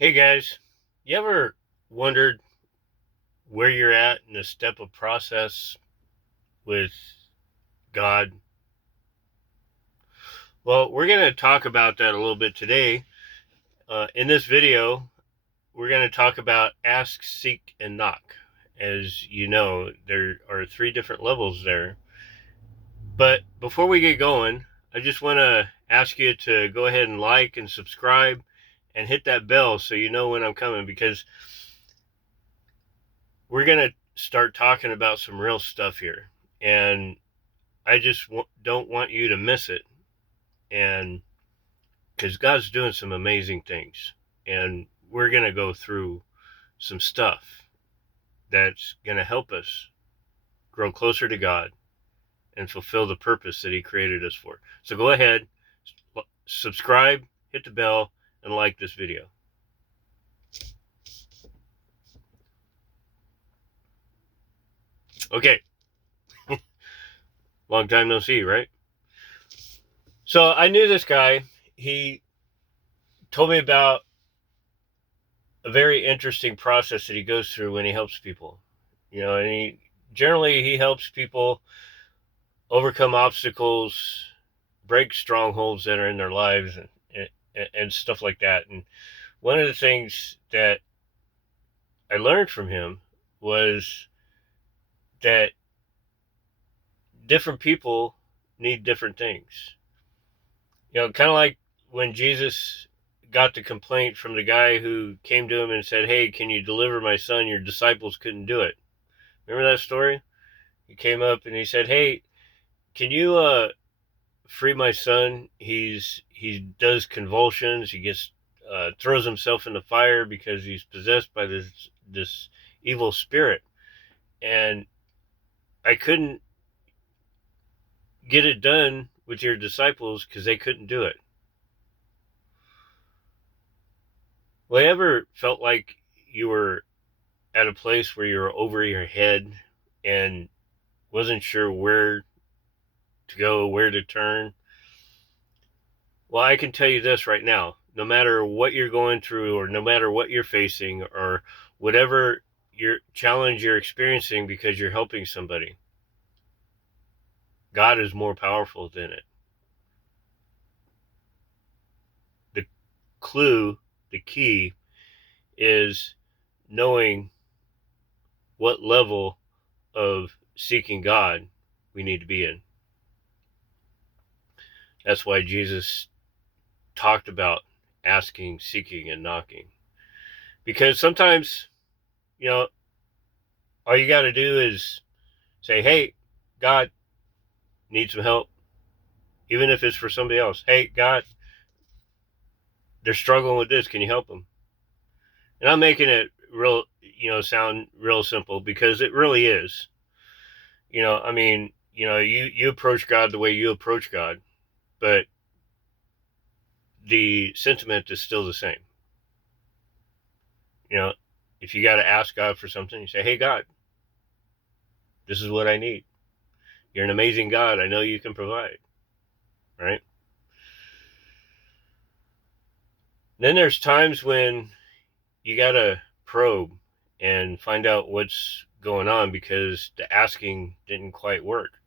Hey guys, you ever wondered where you're at in a step of process with God? Well, we're going to talk about that a little bit today. In this video, we're going to talk about ask, seek, and knock. As you know, there are three different levels there. But before we get going, I just want to ask you to go ahead and like and subscribe and hit that bell so you know when I'm coming, because we're going to start talking about some real stuff here. And I just don't want you to miss it. And because God's doing some amazing things. And we're going to go through some stuff that's going to help us grow closer to God and fulfill the purpose that He created us for. So go ahead, subscribe, hit the bell, and like this video. Okay, long time no see, right? So I knew this guy. He told me about a very interesting process that he goes through when he helps people. And he helps people overcome obstacles, break strongholds that are in their lives, and stuff like that. And one of the things that I learned from him was that different people need different things. Kind of like when Jesus got the complaint from the guy who came to him and said, "Hey, can you deliver my son? Your disciples couldn't do it." Remember that story? He came up and he said, "Hey, can you free my son? He does convulsions. He gets throws himself in the fire because he's possessed by this evil spirit, and I couldn't get it done with your disciples because they couldn't do it." Well, you ever felt like you were at a place where you were over your head and wasn't sure where to go, where to turn? Well, I can tell you this right now. No matter what you're going through, or no matter what you're facing, or whatever your challenge you're experiencing because you're helping somebody, God is more powerful than it. The clue, the key, is knowing what level of seeking God we need to be in. That's why Jesus talked about asking, seeking, and knocking. Because sometimes, you know, all you got to do is say, "Hey, God, need some help." Even if it's for somebody else. "Hey, God, they're struggling with this. Can you help them?" And I'm making it real, sound real simple, because it really is. I mean, you approach God the way you approach God, but the sentiment is still the same. You know, if you got to ask God for something, you say, "Hey, God, this is what I need. You're an amazing God. I know you can provide." Right? Then there's times when you got to probe and find out what's going on because the asking didn't quite work.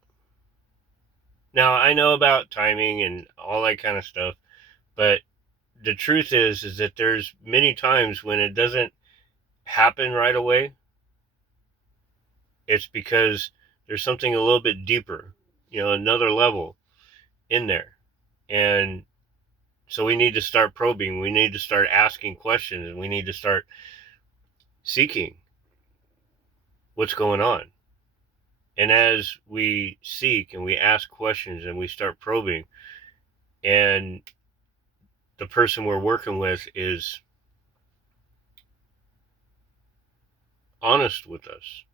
Now, I know about timing and all that kind of stuff, but the truth is that there's many times when it doesn't happen right away. It's because there's something a little bit deeper, another level in there. And so we need to start probing. We need to start asking questions, and we need to start seeking what's going on. And as we seek and we ask questions and we start probing, and the person we're working with is honest with us,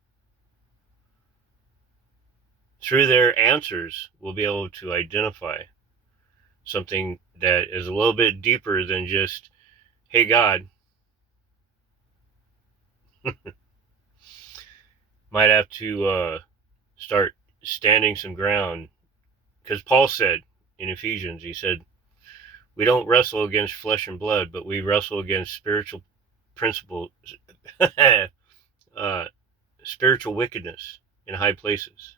through their answers, we'll be able to identify something that is a little bit deeper than just, "Hey, God." Might have to start standing some ground. Because Paul said in Ephesians, he said, We don't wrestle against flesh and blood, but we wrestle against spiritual principles, uh, spiritual wickedness in high places,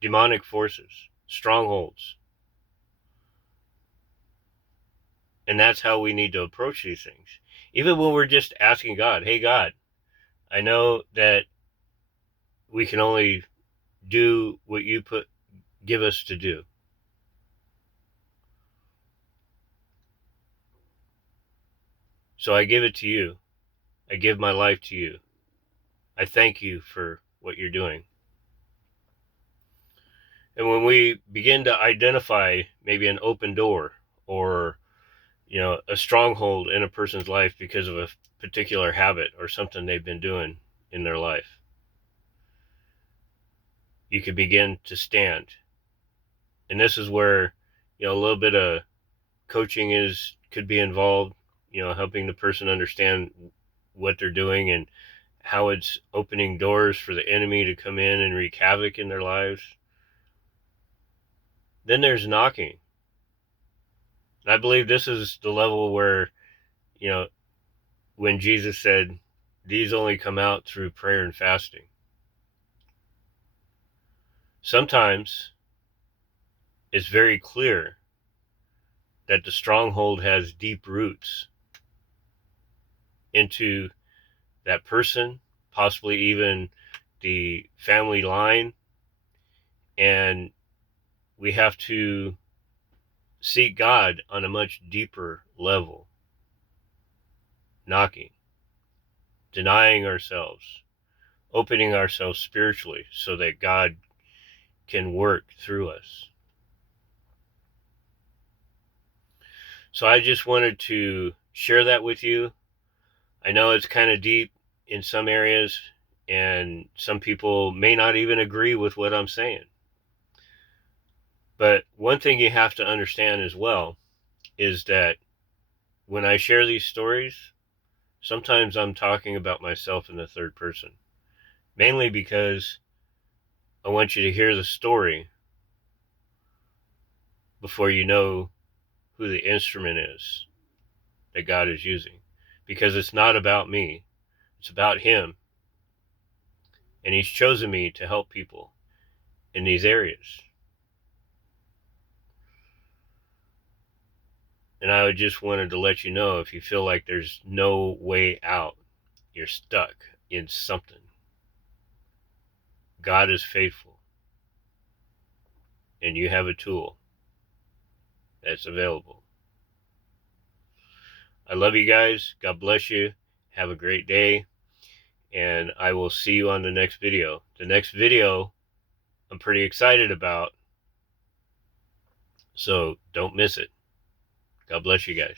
demonic forces, strongholds. And that's how we need to approach these things. Even when we're just asking God, hey, God, I know that we can only do what you give us to do. So I give it to you. I give my life to you. I thank you for what you're doing. And when we begin to identify maybe an open door or, a stronghold in a person's life because of a particular habit or something they've been doing in their life, you can begin to stand. And this is where, a little bit of coaching could be involved, helping the person understand what they're doing and how it's opening doors for the enemy to come in and wreak havoc in their lives. Then there's knocking. And I believe this is the level where, when Jesus said, these only come out through prayer and fasting. Sometimes it's very clear that the stronghold has deep roots into that person, possibly even the family line, and we have to seek God on a much deeper level, knocking, denying ourselves, opening ourselves spiritually so that God can work through us. So I just wanted to share that with you. I know it's kind of deep in some areas, and some people may not even agree with what I'm saying. But one thing you have to understand as well is that when I share these stories, sometimes I'm talking about myself in the third person, mainly because I want you to hear the story before you know who the instrument is that God is using. Because it's not about me, it's about Him. And He's chosen me to help people in these areas. And I just wanted to let you know, if you feel like there's no way out, you're stuck in something, God is faithful. And you have a tool that's available. I love you guys. God bless you. Have a great day. And I will see you on the next video. The next video I'm pretty excited about, so don't miss it. God bless you guys.